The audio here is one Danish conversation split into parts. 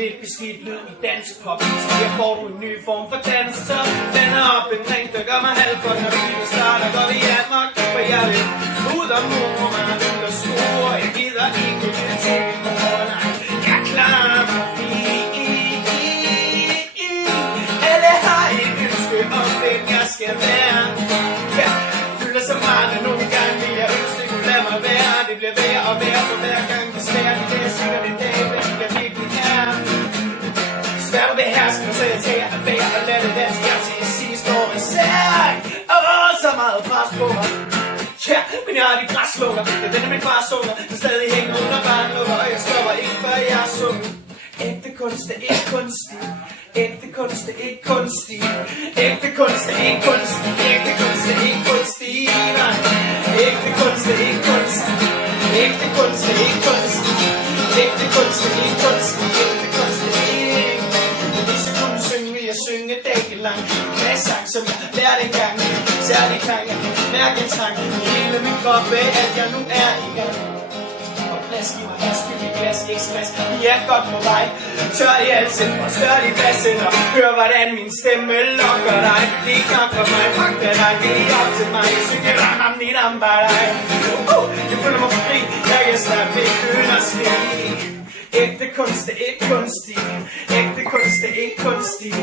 lidt beskidt lyd i dansk pop. Så her får du en ny form for dans. Så vender op en ring, der gør mig halv for. Når vi starter, går vi amok. For jeg vil ud og mor, man er vildt og stor. Jeg gider ikke til til min mor, nej. Jeg klarer mig fint. Alle har et ønske om, hvem jeg skal være. Jeg føler så meget, at nogle gange vil jeg ønske, at lade mig være. Det bliver værre og værre for hver gang det svært. Det er sikkert en dag, hvem jeg virkelig er. Svært at beherske, så jeg tager affære og lader det danske. Jeg til sidst står især. Så meget pres på mig. Ja, men jeg har de græslukker. Det er min fars sukker, der stadig hænger under barnlukker. Og jeg stopper ikke, før jeg er sunget. Ægte kunst er ikke kunstig. Ægte kunst er ikke kunstig. Ægte kunst er ikke kunstig. Ægte kunst er ikke kunstig. Nej, ægte kunst er ikke kunstig. Ægte kunst er ikke kunstig. Ægte kunst er ikke kunstig. Ægte kunst er ikke. Hvis jeg kunne synge, vil jeg synge dagen lang. En sang, som jeg lærte engang. Særlig kan jeg mærke en trang i hele min krop af, at jeg nu er i gang. Og plads, giv mig has, giv mig glas, ikke stress. Vi er godt på vej. Tør i halsen, og stør i bassen. Og hør, hvordan min stemme lokker dig. Det er godt for mig, fuck det dig. Det er op til mig. Jeg synger ram, nidam, bare dig. Jeg føler mig fri. Jeg kan snart begynde at snige. Ægte kunst er ikke kunstig. Ægte kunst er ikke kunstig.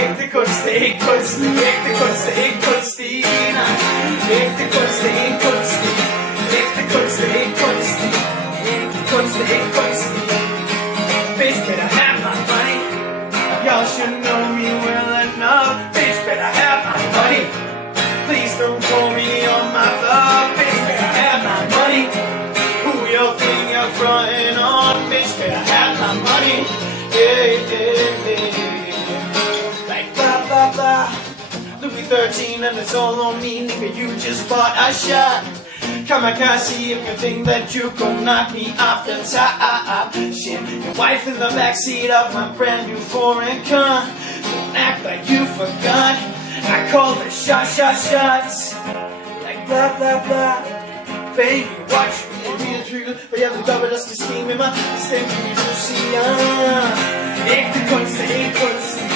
Ægte kunst er ikke kunstig. Ægte kunst er ikke kunstig. Nej, ægte kunst er ikke kunstig. Ægte kunst er ikke kunstig. Ægte kunst er ikke kunstig. Bitch better have my money. Y'all should know me well enough. Bitch better have my money. Please don't call me on my love. Bitch better have my money. Who you think you're frontin' on? Bitch better have my money. Yeah, yeah, yeah. Like blah, blah, blah. Louis 13 and it's all on me. Nigga, you just bought a shot. Kamikaze if you think that you gon' knock me off the top. Shit, your wife in the backseat of my brand new foreign car. Don't act like you forgot. I call the shots. Like blah, blah, blah. Baby, watch me and be a trigger. For jeg ved godt, hvad der skal ske med mig. Bestemt vil du sige, ægte kunst er ikke kunstig.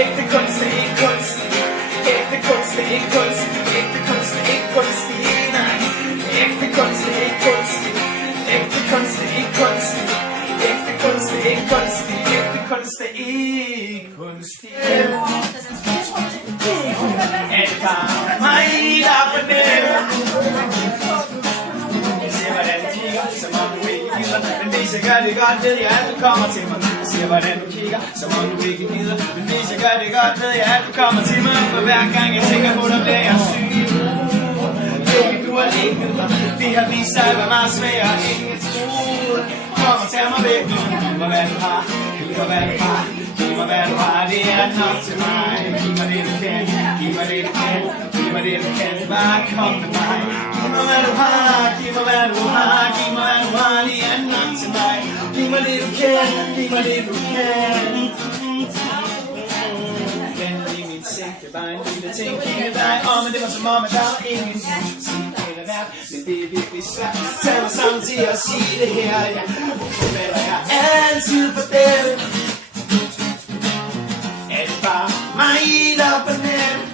Ægte kunst er ikke kunstig. Ægte kunst er ikke kunstig. Ægte kunst er ikke kunstig. Nej, ægte kunst er ikke kunstig. Ægte kunst er ikke kunstig. Ægte kunst er ikke kunstig. Ægte kunst er ikke kunstig. Er det bare mig, der fornemmer? Som om du ikke gider. Men hvis jeg gør det godt, ved jeg, at du kommer til mig. Jeg siger, hvordan du kigger, som om du ikke gider. Men hvis jeg gør det godt, ved jeg, at du kommer til mig. For hver gang jeg tænker på dig, bliver jeg syg. Baby, du har ligget mig. Det har vist sig, hvor meget sværere end jeg troede. Kom og tag mig væk. Giv mig, hvad du har. Giv mig, hvad du har. Giv mig, hvad du har. Det er nok til mig. Giv mig det, du kan. Giv mig det, du kan. Giv mig det, du kan. Bare kom med mig. Giv mig, hvad du har. Giv mig, hvad du har. Giv mig, hvad du har. Det er nok til mig. Giv mig det, du kan. Giv mig det, du kan. Venter i mit seng. Det var en lille ting. Giv med dig. Men det var som om, at der var ingen men det er virkelig svært. Tag mig sammen til at sige det her. Hvorfor falder jeg altid for dem? Er det bare mig, der fornemmer?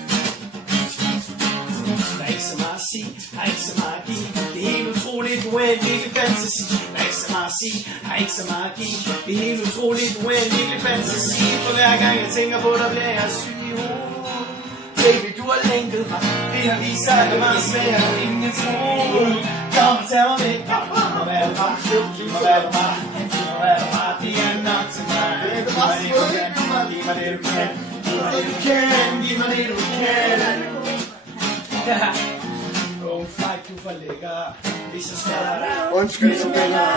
Der er ikke så meget at sige, har ikke så meget at give. Det er helt utroligt uendelig fantasi. Der er ikke så meget at sige, har ikke så meget at give. Det er helt utroligt uendelig fantasi. For hver gang jeg tænker på dig, bliver jeg syg i hovedet. Baby, du har lænket mig. Det har vist sig, det var svært, ingen troede. Kom og tag mig væk. Giv mig, hvad du har. Giv mig, hvad du har. Giv mig, hvad du har. Det er nok til mig. Giv mig det, du kan. Giv mig det, du kan. Giv mig det, du kan. Giv mig det, du kan. Oh, fight, du for lækker. Hvis jeg skader dig. Undskyld, så venner.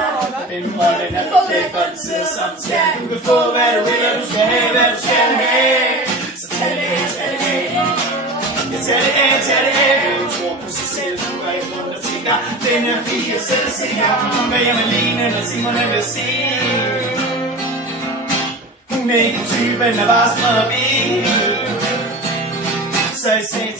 Den rollen er perfekt, og den sidder som skal. Du kan få, hvad du vil, og du skal have, hvad du skal have. Så tag det af, tag det af. Jeg tager det af. Du tror på sig selv, du er ikke rundt og tænker. Den er pige, jeg selv sikker. Hun var hjemme alene, når timerne vil se. Hun er ikke typen, der bare smadrer bil. Så jeg sagde